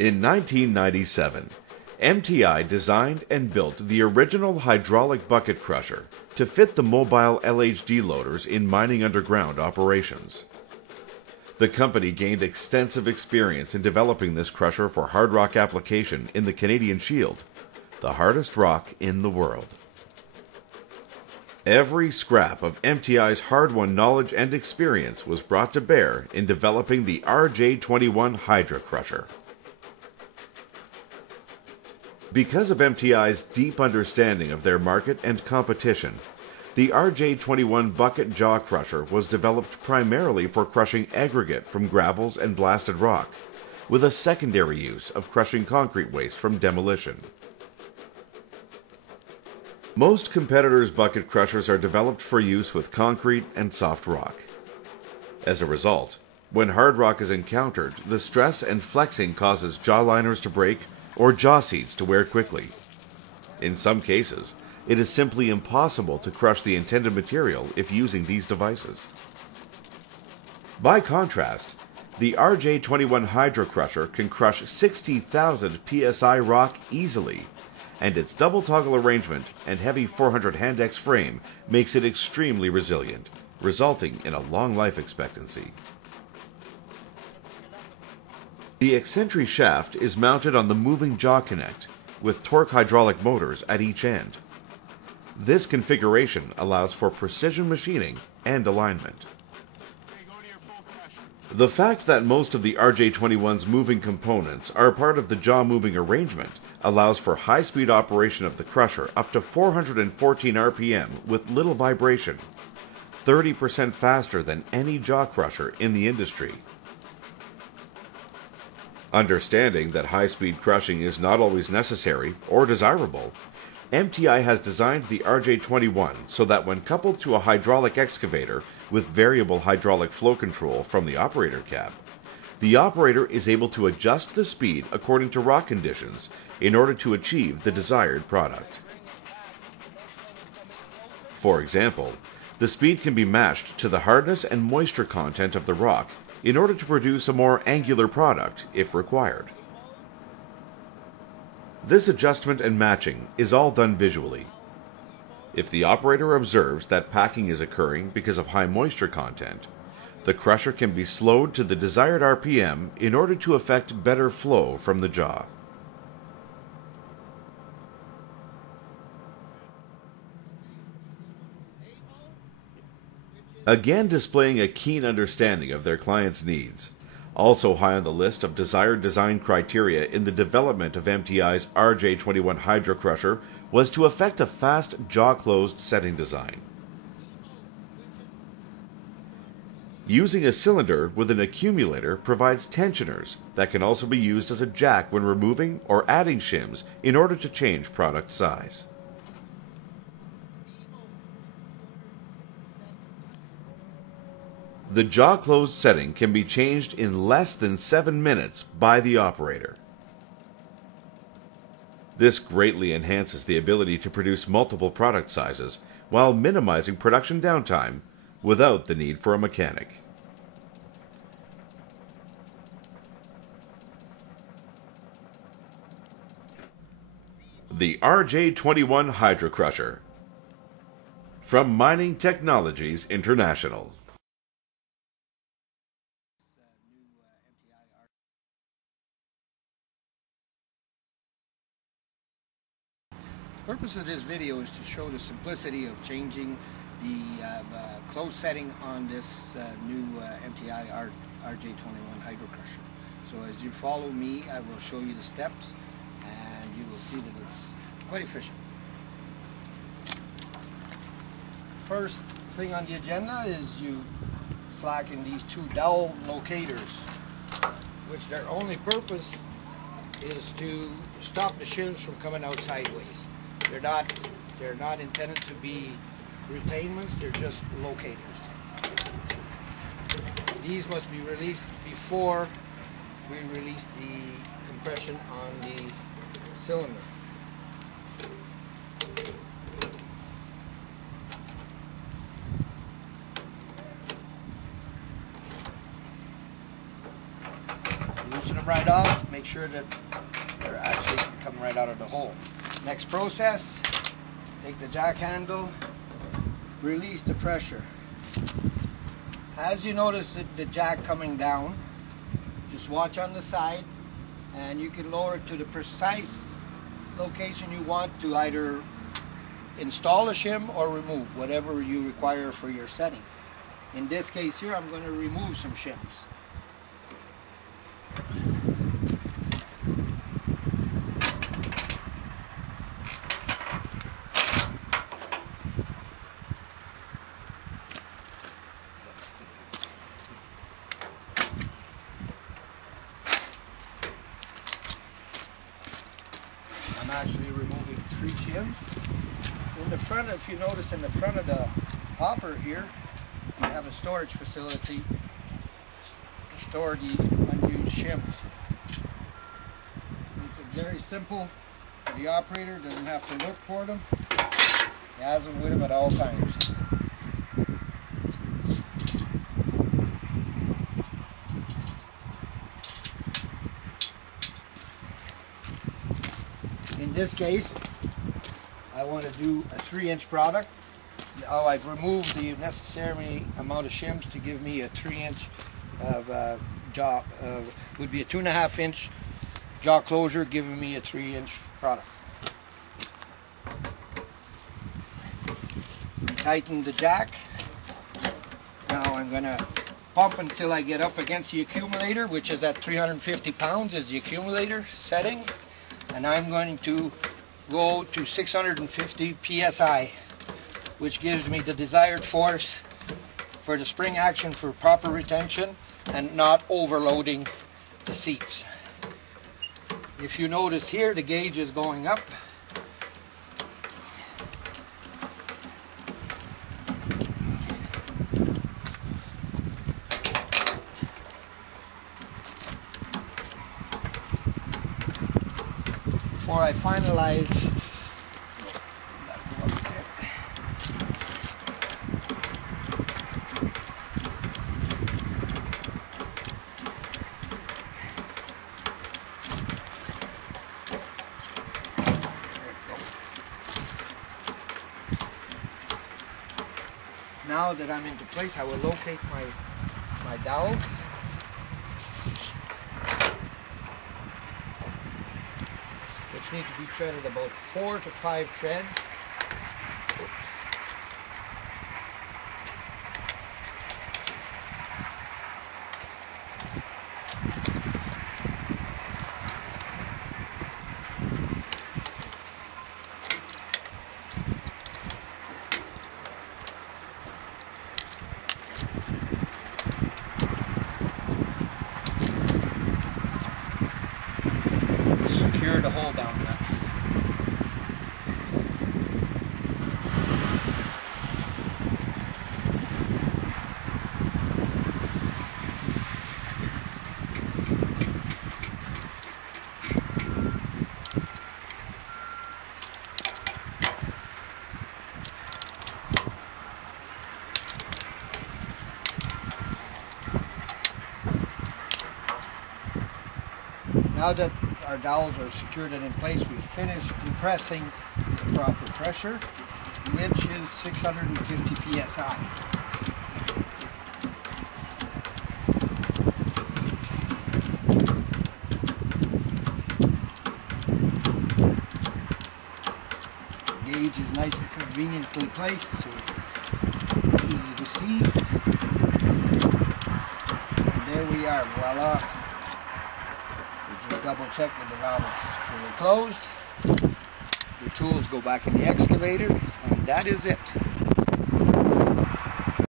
In 1997, MTI designed and built the original hydraulic bucket crusher to fit the mobile LHD loaders in mining underground operations. The company gained extensive experience in developing this crusher for hard rock application in the Canadian Shield, the hardest rock in the world. Every scrap of MTI's hard-won knowledge and experience was brought to bear in developing the RJ21 Hydracrusher. Because of MTI's deep understanding of their market and competition, the RJ21 bucket jaw crusher was developed primarily for crushing aggregate from gravels and blasted rock, with a secondary use of crushing concrete waste from demolition. Most competitors' bucket crushers are developed for use with concrete and soft rock. As a result, when hard rock is encountered, the stress and flexing causes jaw liners to break or jaw seats to wear quickly. In some cases, it is simply impossible to crush the intended material if using these devices. By contrast, the RJ21 Hydracrusher can crush 60,000 psi rock easily, and its double toggle arrangement and heavy 400 Handex frame makes it extremely resilient, resulting in a long life expectancy. The eccentric shaft is mounted on the moving jaw connect, with torque hydraulic motors at each end. This configuration allows for precision machining and alignment. The fact that most of the RJ21's moving components are part of the jaw moving arrangement allows for high-speed operation of the crusher up to 414 RPM with little vibration, 30% faster than any jaw crusher in the industry. Understanding that high-speed crushing is not always necessary or desirable, MTI has designed the RJ21 so that when coupled to a hydraulic excavator with variable hydraulic flow control from the operator cab, the operator is able to adjust the speed according to rock conditions in order to achieve the desired product. For example, the speed can be matched to the hardness and moisture content of the rock in order to produce a more angular product if required. This adjustment and matching is all done visually. If the operator observes that packing is occurring because of high moisture content, the crusher can be slowed to the desired RPM in order to effect better flow from the jaw. Again displaying a keen understanding of their clients' needs, also high on the list of desired design criteria in the development of MTI's RJ21 Hydracrusher was to effect a fast jaw-closed setting design. Using a cylinder with an accumulator provides tensioners that can also be used as a jack when removing or adding shims in order to change product size. The jaw-closed setting can be changed in less than 7 minutes by the operator. This greatly enhances the ability to produce multiple product sizes while minimizing production downtime without the need for a mechanic. The RJ21 Hydracrusher from Mining Technologies International. The purpose of this video is to show the simplicity of changing the close setting on this new MTI RJ21 Hydracrusher. So as you follow me, I will show you the steps and you will see that it's quite efficient. First thing on the agenda is you slacken these two dowel locators, which their only purpose is to stop the shims from coming out sideways. They're not intended to be retainments, they're just locators. These must be released before we release the compression on the cylinder. Loosen them right off. Make sure that they're actually coming right out of the hole. Next process, take the jack handle, release the pressure. As you notice the jack coming down, just watch on the side, and you can lower it to the precise location you want to either install a shim or remove, whatever you require for your setting. In this case here, I'm going to remove some shims. I'm actually removing 3 shims. In the front, if you notice in the front of the hopper here, you have a storage facility to store the unused shims. It's very simple. The operator doesn't have to look for them. He has them with him at all times. In this case, I want to do a 3-inch product. Now I've removed the necessary amount of shims to give me a 3-inch of jaw, would be a 2.5-inch jaw closure, giving me a 3-inch product. Tighten the jack. Now I'm going to pump until I get up against the accumulator, which is at 350 pounds is the accumulator setting. And I'm going to go to 650 psi, which gives me the desired force for the spring action for proper retention and not overloading the seats. If you notice here, the gauge is going up. Before I finalize, now that I'm into place, I will locate my dowel. Which need to be threaded about 4 to 5 threads. Secure the hole down nuts. Now that our dowels are secured and in place, we finish compressing the proper pressure, which is 650 psi. The gauge is nice and conveniently placed, so easy to see. And there we are, voila. Double check that the valve is fully closed. The tools go back in the excavator, and that is it.